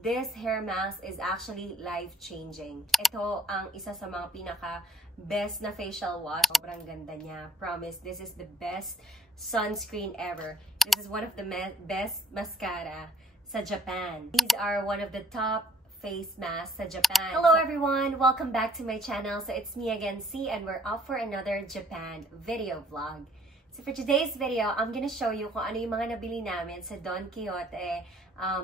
This hair mask is actually life-changing. Ito ang isa sa mga pinaka-best na facial wash. Sobrang ganda niya. Promise, this is the best sunscreen ever. This is one of the best mascara sa Japan. These are one of the top face masks sa Japan. Hello everyone! Welcome back to my channel. So it's me again, C, and we're off for another Japan video vlog. So for today's video, I'm gonna show you kung ano yung mga nabili namin sa Don Quijote,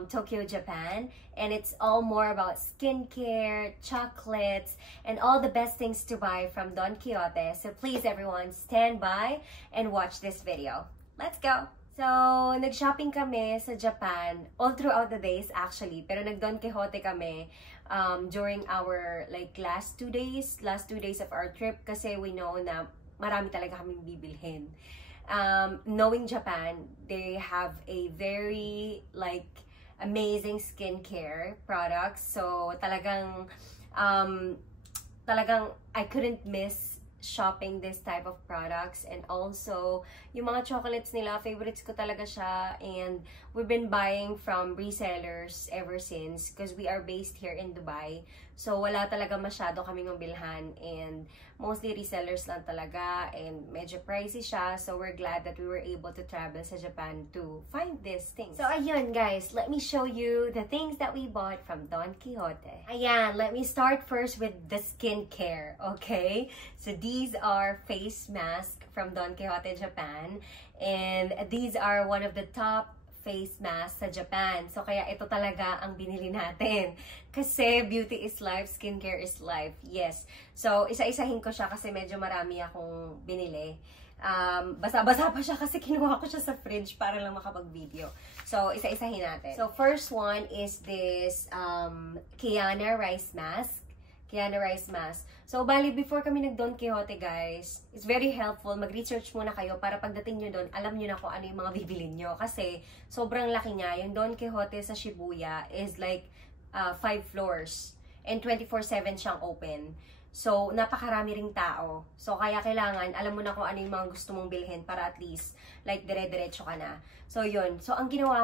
Tokyo, Japan. And it's all more about skincare, chocolates, and all the best things to buy from Don Quijote. So please everyone, stand by and watch this video. Let's go! So, nag-shopping kami sa Japan all throughout the days actually. Pero nag-Don Quijote kami during our last two days of our trip kasi we know na marami talaga kaming bibilhin. Knowing Japan, they have a very amazing skincare products. So, talagang I couldn't miss shopping this type of products. And also yung mga chocolates nila, favorites ko talaga siya, and we've been buying from resellers ever since because we are based here in Dubai, so wala talaga masyado kaming mabilhan, and mostly resellers lang talaga, and medyo pricey siya, so we're glad that we were able to travel sa Japan to find these things. So ayun guys, let me show you the things that we bought from Don Quijote. Ayan, let me start first with the skincare, okay? So these are face masks from Don Quijote, Japan. And these are one of the top face masks sa Japan. So kaya ito talaga ang binili natin. Kasi beauty is life, skincare is life. Yes. So isa-isahin ko siya kasi medyo marami akong binili. Basa-basa pa siya kasi kinuha ko siya sa fridge para lang makapag-video. So isa-isahin natin. So first one is this Kiana Rice Mask. Kiana Rice Mask. So, bali, before kami nag-Don Quijote, guys, it's very helpful. Mag-research muna kayo para pagdating nyo doon, alam nyo na kung ano yung mga bibilin nyo. Kasi, sobrang laki niya. Yung Don Quijote sa Shibuya is 5 floors. And 24/7 siyang open. So, napakarami ring tao. So, kaya kailangan, alam mo na kung ano yung mga gusto mong bilhin para at least, dire-diretso ka na. So, yun. So, ang ginawa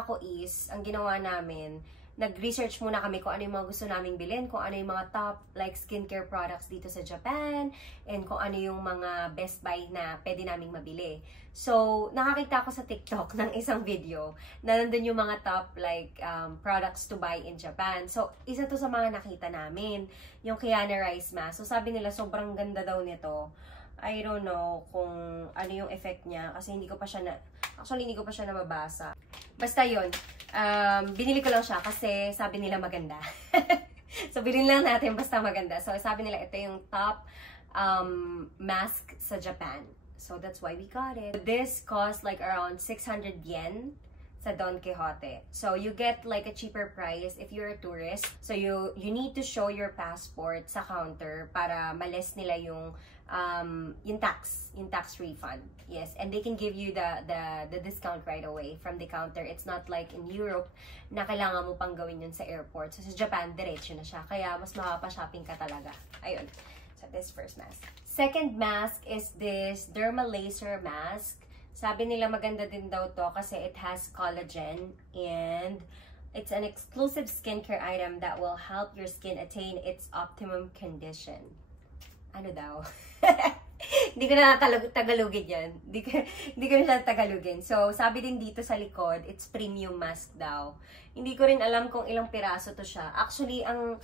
namin, nag-research muna kami kung ano yung mga gusto naming bilhin, kung ano yung mga top skincare products dito sa Japan, and kung ano yung mga best buy na pwede naming mabili. So, nakakita ko sa TikTok ng isang video na nandun yung mga top products to buy in Japan. So, isa to sa mga nakita namin, yung Kiana Rice Mask. So, sabi nila sobrang ganda daw nito. I don't know kung ano yung effect niya kasi hindi ko pa siya nababasa. Basta yun, binili ko lang siya kasi sabi nila maganda. So, bilhin lang natin basta maganda. So, sabi nila ito yung top mask sa Japan. So, that's why we got it. This cost around 600 yen sa Don Quijote. So, you get a cheaper price if you're a tourist. So, you need to show your passport sa counter para ma-less nila yung tax refund. Yes, and they can give you the discount right away from the counter. It's not like in Europe na kailangan mo pang gawin yun sa airport. So, sa Japan, diretso na siya. Kaya, mas makapa-shopping ka talaga. Ayun. So, this first mask. Second mask is this Derma Laser Mask. Sabi nila maganda din daw to kasi it has collagen and it's an exclusive skincare item that will help your skin attain its optimum condition. Ano daw? Hindi ko na tagalugin yan. Hindi ko na siya tagalugin. So, sabi din dito sa likod, it's premium mask daw. Hindi ko rin alam kung ilang piraso to siya. Actually, ang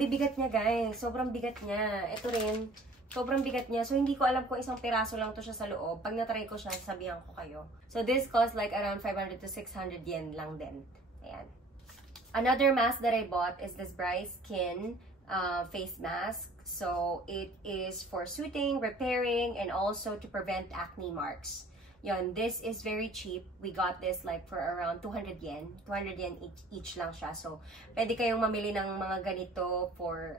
bibigat niya guys. Sobrang bigat niya. Ito rin. Sobrang bigat niya. So, hindi ko alam kung isang piraso lang to siya sa loob. Pag na-try ko siya, sabihan ko kayo. So, this costs around 500 to 600 yen lang din. Ayan. Another mask that I bought is this Bright Skin face mask. So, it is for soothing, repairing, and also to prevent acne marks. Yun, this is very cheap. We got this for around 200 yen. 200 yen each lang siya. So, pwede kayong mamili ng mga ganito for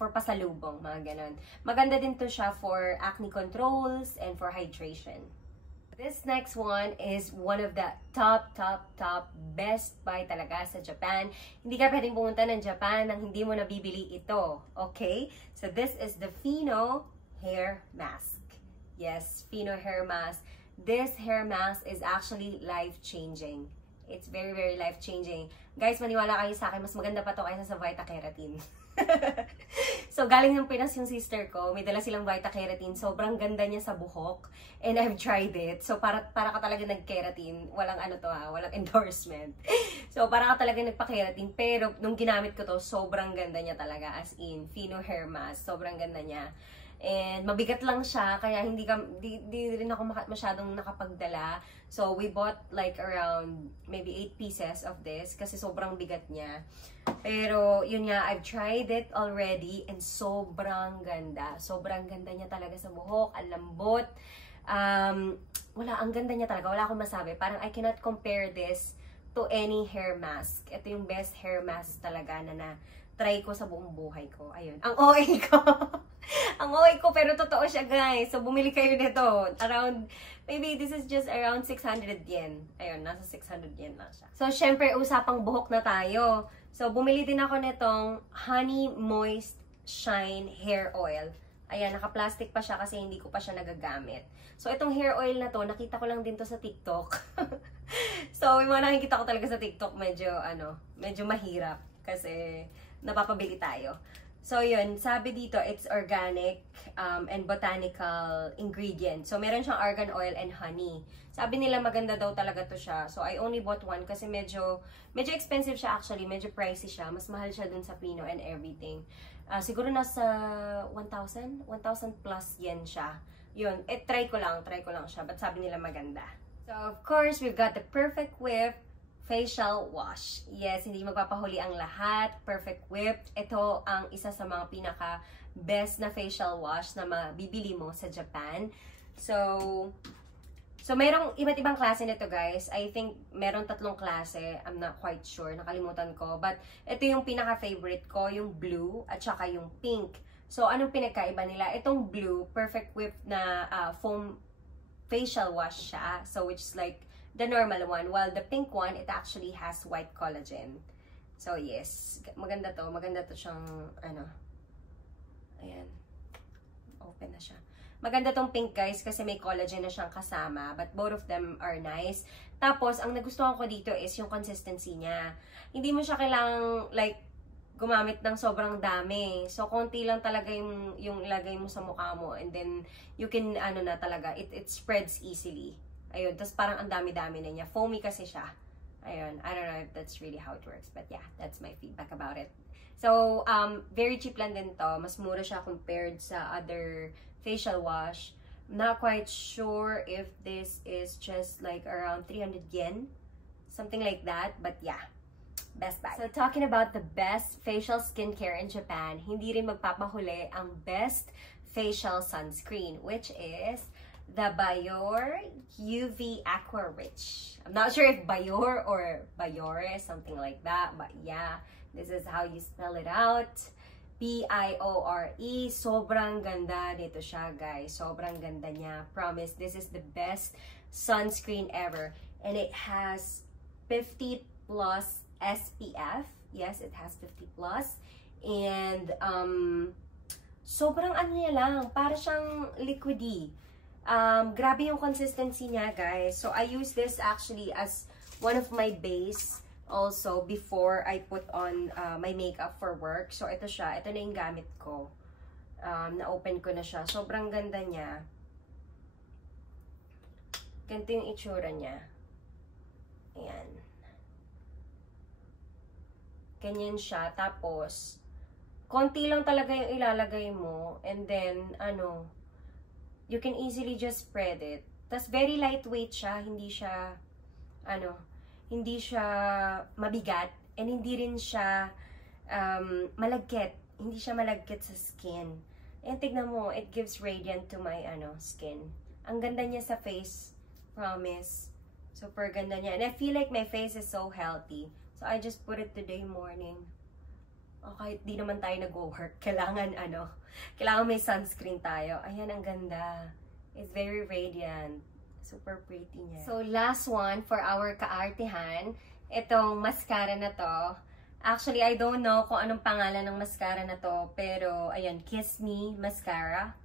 pasalubong, mga ganon. Maganda din to siya for acne controls and for hydration. This next one is one of the top best buy talaga sa Japan. Hindi ka pwedeng pumunta ng Japan nang hindi mo nabibili ito. Okay? So, this is the Fino Hair Mask. Yes, Fino Hair Mask. This hair mask is actually life-changing. It's very, very life-changing. Guys, maniwala kayo sa akin, mas maganda pa to kaysa sa Vita Keratin. So, galing ng Pinas yung sister ko. May dala silang Vita Keratin. Sobrang ganda niya sa buhok. And I've tried it. So, para ka talaga nag-keratin. Walang ano to ha, walang endorsement. So, para ka talaga nagpa-keratin. Pero, nung ginamit ko to, sobrang ganda niya talaga. As in, Fino Hair Mask. Sobrang ganda niya. And mabigat lang siya, kaya di rin ako masyadong nakapagdala. So, we bought like around maybe 8 pieces of this kasi sobrang bigat niya. Pero, yun nga, I've tried it already and sobrang ganda. Sobrang ganda niya talaga sa buhok, ang lambot. Ang ganda niya talaga. Wala akong masabi. Parang I cannot compare this to any hair mask. Ito yung best hair mask talaga na try ko sa buong buhay ko. Ayun. Ang OA ko. Ang OA ko, pero totoo siya, guys. So, bumili kayo nito. Around, maybe this is just around 600 yen. Ayun, nasa 600 yen lang siya. So, syempre, usapang buhok na tayo. So, bumili din ako nitong Honey Moist Shine Hair Oil. Ayan, naka-plastic pa siya kasi hindi ko pa siya nagagamit. So, itong hair oil na to, nakita ko lang din to sa TikTok. So, yung mga nakikita ko talaga sa TikTok, medyo mahirap. Kasi, napapabili tayo. So, yun, sabi dito, it's organic and botanical ingredient. So, meron siyang argan oil and honey. Sabi nila maganda daw talaga to siya. So, I only bought one kasi medyo expensive siya actually. Medyo pricey siya. Mas mahal siya dun sa Pino and everything. Siguro nasa 1,000 plus yen siya. Yun, try ko lang siya. But sabi nila maganda. So, of course, we've got the Perfect Whip facial wash. Yes, hindi magpapahuli ang lahat. Perfect Whip. Ito ang isa sa mga pinaka-best na facial wash na mabibili mo sa Japan. So merong iba't ibang klase nito, guys. I think merong 3 klase. I'm not quite sure. Nakalimutan ko. But ito yung pinaka-favorite ko, yung blue at saka yung pink. So, anong pinagkaiba nila? Itong blue, Perfect Whip na foam facial wash siya. So, which is like the normal one, while the pink one, it actually has white collagen. So, yes. Maganda to. Maganda to siyang, ayan. Open na siya. Maganda tong pink, guys, kasi may collagen na siyang kasama. But both of them are nice. Tapos, ang nagustuhan ko dito is yung consistency niya. Hindi mo siya kailangang, like, gumamit ng sobrang dami. So, konti lang talaga yung ilagay mo sa mukha mo. And then, you can, talaga, it spreads easily. Ayun, tapos parang ang dami-dami na niya. Foamy kasi siya. Ayun, I don't know if that's really how it works. But yeah, that's my feedback about it. So, very cheap lang din to. Mas mura siya compared sa other facial wash. I'm not quite sure if this is just like around 300 yen. Something like that. But yeah, best buy. So, talking about the best facial skincare in Japan, hindi rin magpapahuli ang best facial sunscreen, which is the Bayor UV Aqua Rich. I'm not sure if Bayor or Bayore, something like that. But yeah, this is how you spell it out. B-I-O-R-E. Sobrang ganda nito siya, guys. Sobrang ganda niya. Promise, this is the best sunscreen ever. And it has 50 plus SPF. Yes, it has 50 plus. And sobrang niya lang. Para siyang liquidy. Grabe yung consistency niya, guys. So, I use this actually as one of my base also before I put on my makeup for work. So, ito siya. Ito na yung gamit ko. Na-open ko na siya. Sobrang ganda niya. Ganito yung itsura niya. Ayan. Ganyan siya. Tapos, konti lang talaga yung ilalagay mo. And then, you can easily just spread it. Tas very lightweight siya, hindi siya mabigat, and hindi rin siya malagkit. Hindi siya malagkit sa skin. And tignan mo, it gives radiant to my skin. Ang ganda niya sa face, promise. Super ganda niya. And I feel like my face is so healthy. So I just put it today morning. Kahit di naman tayo nag-work, kailangan may sunscreen tayo. Ayan, ang ganda. It's very radiant. Super pretty niya. So, last one for our kaartihan. Itong mascara na to. Actually, I don't know kung anong pangalan ng mascara na to. Pero, ayan, Kiss Me Mascara.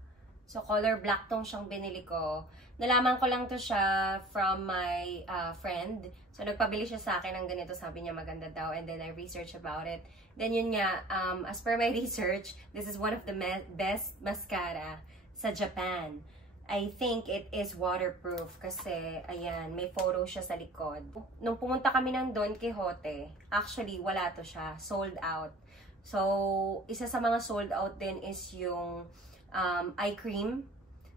So, color black tong siyang binili ko. Nalaman ko lang to siya from my friend. So, nagpabili siya sa akin ng ganito. Sabi niya maganda daw. And then, I researched about it. Then, yun nga, as per my research, this is one of the best mascara sa Japan. I think it is waterproof kasi, ayan, may photo siya sa likod. Nung pumunta kami ng Don Quijote, actually, wala to siya. Sold out. So, isa sa mga sold out din is yung eye cream.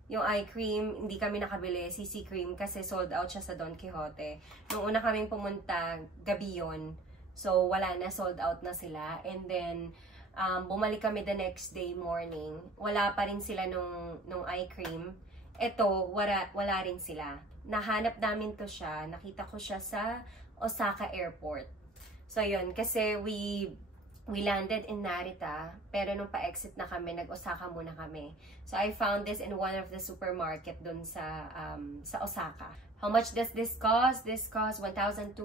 Yung eye cream, hindi kami nakabili, CC cream, kasi sold out siya sa Don Quijote. Nung una kaming pumunta, gabi yun. So, wala na, sold out na sila. And then, bumalik kami the next day morning. Wala pa rin sila nung eye cream. Ito, wala rin sila. Nahanap namin to siya. Nakita ko siya sa Osaka Airport. So, yun. Kasi we landed in Narita, pero nung pa-exit na kami, nag-Osaka muna kami. So, I found this in one of the supermarket dun sa Osaka. How much does this cost? This costs 1,200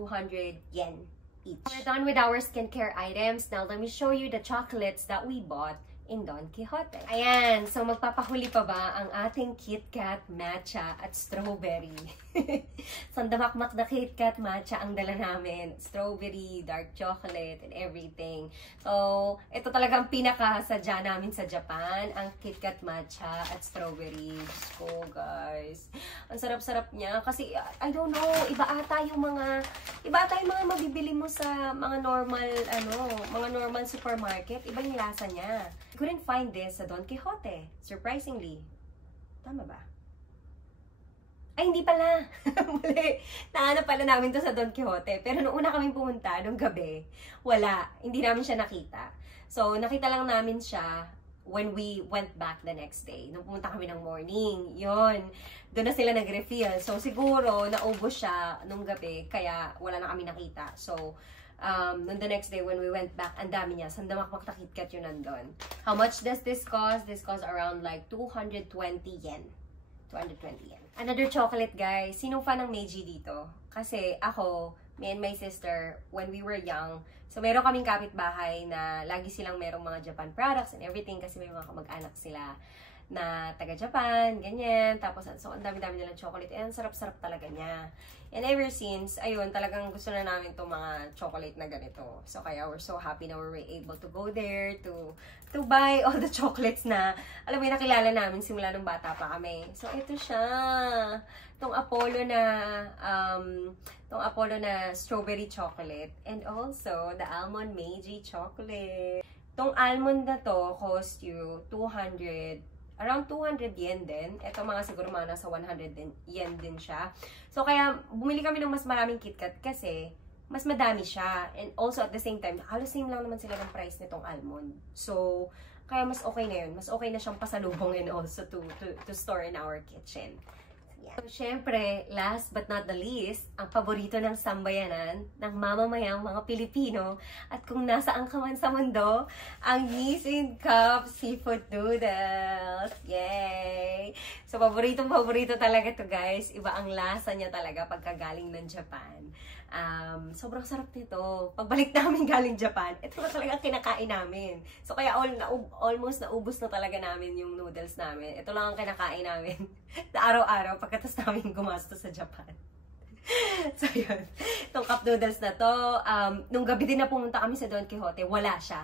yen each. We're done with our skincare items. Now, let me show you the chocolates that we bought in Don Quijote. Ayan, so magpapahuli pa ba ang ating KitKat matcha at strawberry? Sandamakmak na KitKat matcha ang dala namin. Strawberry, dark chocolate, and everything. So, ito talagang pinaka-sadya namin sa Japan, ang KitKat matcha at strawberry. So, guys, ang sarap-sarap niya. Kasi, I don't know, iba ata yung mga mabibili mo sa mga normal supermarket. Iba yung lasa niya. Couldn't find this sa Don Quijote. Surprisingly. Tama ba? Ay, hindi pala. Muli. Nahanap pala namin to sa Don Quijote. Pero nung una kaming pumunta, nung gabi, wala. Hindi namin siya nakita. So, nakita lang namin siya when we went back the next day. Nung pumunta kami ng morning. Yun. Doon na sila nag-refill. So, siguro, naubos siya nung gabi. Kaya, wala na kami nakita. So, nung the next day when we went back, ang dami niya. Sandamakmak na KitKat yun nandun. How much does this cost? This costs around like 220 yen. 220 yen. Another chocolate, guys. Sinong fan ng Meiji dito? Kasi ako, me and my sister, when we were young, so meron kaming kapitbahay na lagi silang merong mga Japan products and everything kasi may mga kamag-anak sila na taga-Japan, ganyan. Tapos, so, ang dami-dami nilang chocolate. And sarap-sarap talaga niya. And ever since, ayun, talagang gusto na namin itong mga chocolate na ganito. So, kaya we're so happy na we're able to go there to buy all the chocolates na, alam mo, nakilala namin simula nung bata pa kami. So, ito siya. Itong Apollo na strawberry chocolate. And also, the almond Meiji chocolate. Itong almond na to cost you around 200 yen din. Ito mga siguro mga nasa 100 yen din siya. So, kaya bumili kami ng mas maraming KitKat kasi mas madami siya. And also at the same time, halos same lang naman sila ng price nitong almond. So, kaya mas okay na yun. Mas okay na siyang pasalubong and also to store in our kitchen. So, syempre, last but not the least, ang paborito ng sambayanan ng mamamayang mga Pilipino at kung nasaan ka man sa mundo, ang Nissin Cup Seafood Noodles! Yay! So, paborito talaga to guys. Iba ang lasa niya talaga pagkagaling ng Japan. Sobrang sarap nito. Pagbalik namin galing Japan, ito na talaga kinakain namin. So, kaya almost naubos na talaga namin yung noodles namin. Ito lang ang kinakain namin na araw-araw pagkatapos namin gumastos sa Japan. So, yun. Itong cup noodles na to, nung gabi din na pumunta kami sa Don Quijote, wala siya.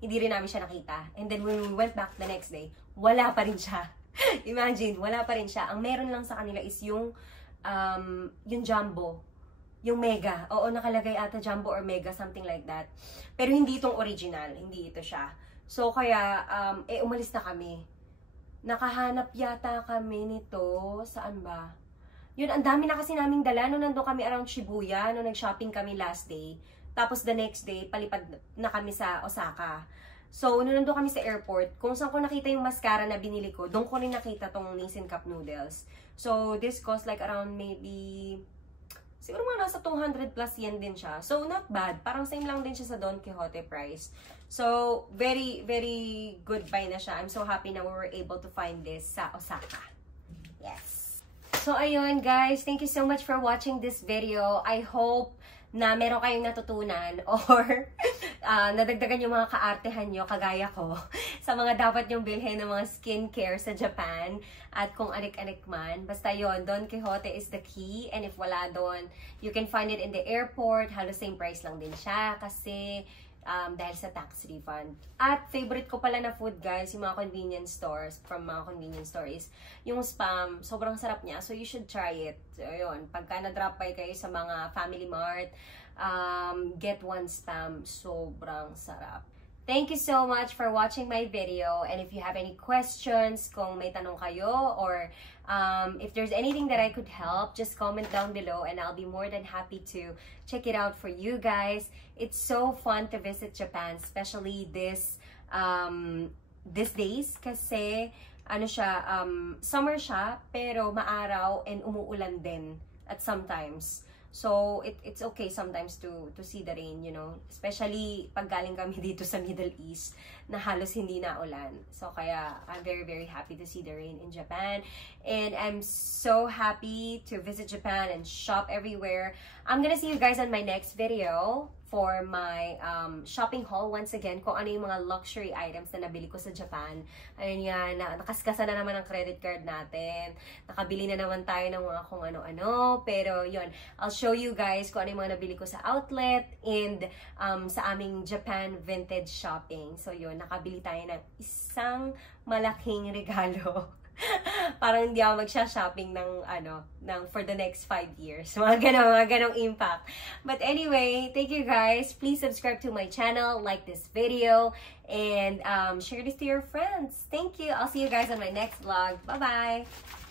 Hindi rin namin siya nakita. And then, when we went back the next day, wala pa rin siya. Imagine, wala pa rin siya. Ang meron lang sa kanila is yung jumbo. Yung mega. Oo, nakalagay ata jumbo or mega, something like that. Pero hindi itong original. Hindi ito siya. So, kaya, umalis na kami. Nakahanap yata kami nito. Saan ba? Yun, ang dami na kasi naming dala. Nung nandun kami around Shibuya, nung nag-shopping kami last day. Tapos the next day, palipad na kami sa Osaka. So, nung nandun kami sa airport, kung saan ko nakita yung mascara na binili ko, doon ko rin nakita tong Nissin Cup Noodles. So, this cost like around maybe siguro mga nasa 200 plus yen din siya. So, not bad. Parang same lang din siya sa Don Quijote price. So, very, very good buy na siya. I'm so happy na we were able to find this sa Osaka. Yes. So, ayun guys. Thank you so much for watching this video. I hope na meron kayong natutunan or nadagdagan yung mga kaartehan nyo, kagaya ko, sa mga dapat nyong bilhin ng mga skincare sa Japan at kung anik-anik man. Basta yon, Don Quijote is the key, and if wala doon, you can find it in the airport. Halos same price lang din siya kasi dahil sa tax refund. At favorite ko pala na food, guys, yung mga convenience stores, from mga convenience stores, yung Spam, sobrang sarap niya. So, you should try it. So, yun. Pagka na-drop by kayo sa mga Family Mart, get one Spam. Sobrang sarap. Thank you so much for watching my video. And if you have any questions, kung may tanong kayo, or if there's anything that I could help, just comment down below and I'll be more than happy to check it out for you guys. It's so fun to visit Japan, especially these days, kasi ano siya, summer siya, pero maaraw and umuulan din at sometimes. So, it's okay sometimes to see the rain, you know. Especially pag galing kami dito sa Middle East na halos hindi na ulan. So, kaya I'm very, very happy to see the rain in Japan. And I'm so happy to visit Japan and shop everywhere. I'm gonna see you guys on my next video for my shopping haul once again, kung ano yung mga luxury items na nabili ko sa Japan. Ayun yan, nakaskasa na naman ang credit card natin. Nakabili na naman tayo ng mga kung ano-ano. Pero yun, I'll show you guys kung ano yung mga nabili ko sa outlet and sa aming Japan vintage shopping. So yun, nakabili tayo ng isang malaking regalo. Parang hindi ako magsha-shopping ng for the next 5 years. Mga ganong impact. But anyway, thank you guys. Please subscribe to my channel, like this video, and share this to your friends. Thank you. I'll see you guys on my next vlog. Bye-bye.